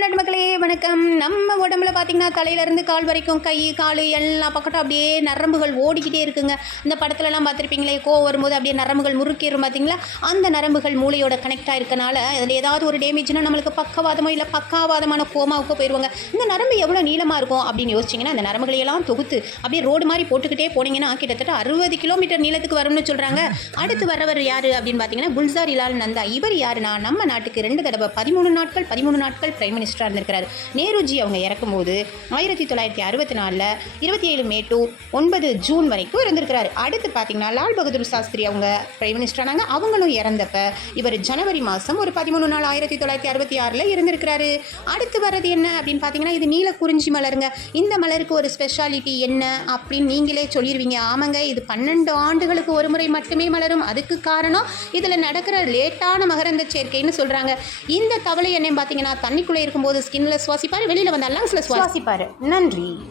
தமிழ்நாட்டு மக்களே வணக்கம். நம்ம உடம்புல பார்த்தீங்கன்னா தலையிலேருந்து கால் வரைக்கும் கை கால் எல்லா பக்கட்டும் அப்படியே நரம்புகள் ஓடிக்கிட்டே இருக்குங்க. இந்த படத்துலலாம் பார்த்துருப்பீங்களே கோ வரும்போது அப்படியே நரம்புகள் முறுக்கிடும் பார்த்தீங்களா அந்த நரம்புகள் மூளையோட கனெக்ட் ஆகிருக்கனால அதில் ஏதாவது ஒரு டேமேஜ்னால் நம்மளுக்கு பக்கவாதமோ இல்லை பக்காவாதமான கோமாவுக்கோ போயிடுவாங்க இந்த நரம்பு எவ்வளோ நீளமாக இருக்கும் அப்படின்னு யோசிச்சிங்கன்னா அந்த நரம்புகளையெல்லாம் தொகுத்து அப்படியே ரோடு மாதிரி போட்டுக்கிட்டே போனீங்கன்னா கிட்டத்தட்ட அறுபது கிலோமீட்டர் நீளத்துக்கு வரும்னு சொல்கிறாங்க அடுத்து வரவர் யார் அப்படின்னு பார்த்தீங்கன்னா குல்சார் இலால் நந்தா. இவர் யாருன்னா நம்ம நாட்டுக்கு ரெண்டு தடவை பதிமூணு நாட்கள் பதிமூணு நாட்கள் பிரைம் மினிஸ்டராக இருந்திருக்கிறார். நேருஜி அவங்க இறக்கும்போது ஆயிரத்தி தொள்ளாயிரத்தி அறுபத்தி நாலில் இருபத்தி ஏழு மே டு ஒன்பது ஜூன் வரைக்கும் இருந்திருக்கிறாரு. அடுத்து பார்த்தீங்கன்னா லால் பகதூர் சாஸ்திரி அவங்க பிரைம் மினிஸ்டரானாங்க அவங்களும் இறந்தப்ப இவர் ஜனவரி மாதம் ஒரு பதிமூணு நாள் ஆயிரத்தி தொள்ளாயிரத்தி அறுபத்தி ஆறில் இருந்திருக்கிறாரு. அடுத்து வர்றது என்ன அப்படின்னு பார்த்தீங்கன்னா இது நீல குறிஞ்சி மலருங்க. இந்த மலருக்கு ஒரு ஸ்பெஷாலிட்டி என்ன அப்படின்னு நீங்களே சொல்லிடுவீங்க ஆமாங்க இது பன்னெண்டு ஆண்டுகளுக்கு ஒரு முறை மட்டுமே மலரும். அதுக்கு காரணம் இதில் நடக்கிற லேட்டான மகரந்த சேர்க்கைன்னு சொல்கிறாங்க இந்த தவளை எண்ணெய் பார்த்தீங்கன்னா தண்ணிக்குள்ளே இருக்கும்போது ஸ்கின்ல சுவாசிப்பார். வெளியில் வந்தால் லங்ஸில் சுவாசிப்பார். நன்றி.